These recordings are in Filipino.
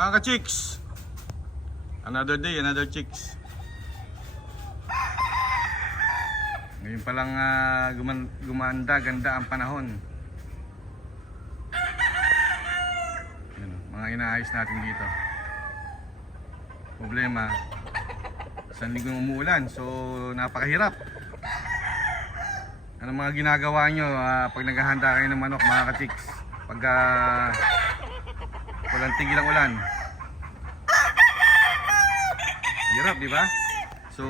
Mga ka-chicks, another day, another chicks. Ngayon palang gumanda, ganda ang panahon. Yan, mga inaayos natin dito. Problema, isang linggong umuulan, so napakahirap. Ano mga ginagawa nyo pag naghahanda kayo ng manok, mga ka-chicks? Pag walang tigil ang ulan, hirap, di ba? So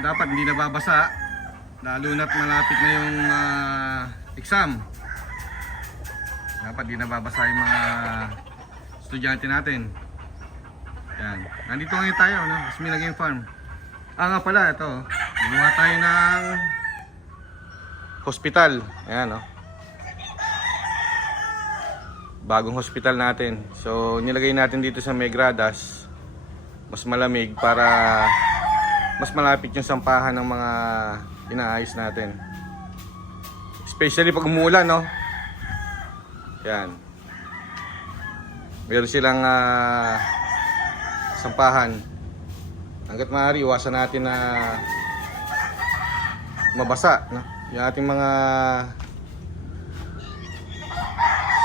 dapat hindi nababasa, lalo na't malapit na yung exam. Dapat hindi nababasa yung mga estudyante natin. Yan, nandito ngayon tayo, no? Asmin Game Farm. Nga pala, ito gumawa tayo ng hospital. Ayan, no? Bagong hospital natin. So nilagay natin dito sa may gradas, mas malamig para mas malapit yung sampahan ng mga inaayos natin. Especially pag umuulan, no? Yan. Meron silang sampahan. Hanggat maaari, iwasan natin na mabasa, no? Yung ating mga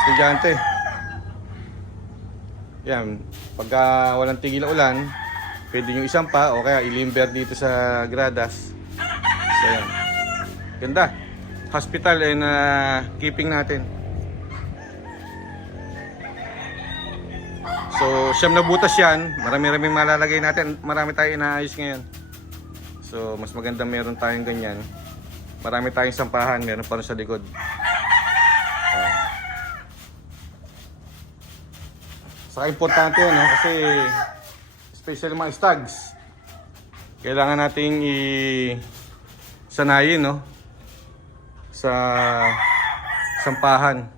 estudyante. Yan, pagka walang tigil na ulan, pwede nyo isampa o kaya ilimber dito sa gradas. So yan, ganda. Hospital and keeping natin. So siyam na butas yan. Marami-raming malalagay natin. Marami tayong inaayos ngayon. So mas maganda meron tayong ganyan. Marami tayong sampahan. Meron pa rin sa likod. Saka importante yan, no? Kasi especially mga stags, kailangan nating sanayin, no? Sa sampahan.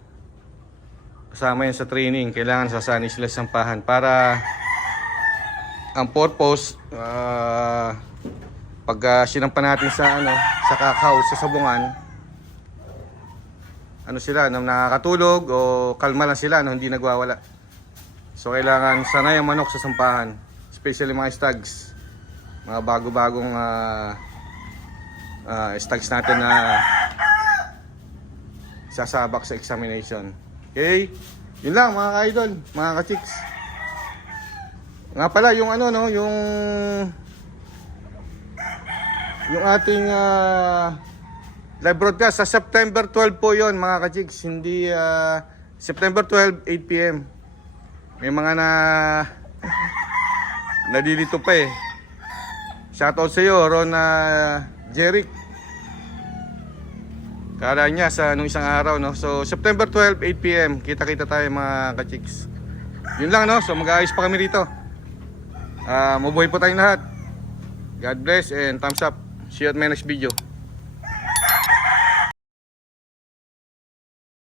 Kasama yan sa training. Kailangan sasanay sila sa sampahan para ang purpose, pag sinampan natin sa sa kakao, sa sabungan, sila, nakakatulog o kalma lang sila, no? Hindi nagwawala. So kailangan sanay ang manok sa sampahan, especially mga stags, mga bago-bagong stags natin na sasabak sa examination. Okay? Yun lang mga ka-idol, mga ka-chicks. Nga pala yung yung ating live broadcast sa September 12 po yon, mga ka-chicks. Hindi September 12, 8 PM. May mga nalilito pa eh. Shoutout sa iyo, Ron Jeric. Kala niya sa nung isang araw, no? So September 12, 8 PM, kita-kita tayo mga ka-chicks. Yun lang, no? So mag-aayos pa kami rito. Mabuhay po tayong lahat. God bless and thumbs up. See you at my next video.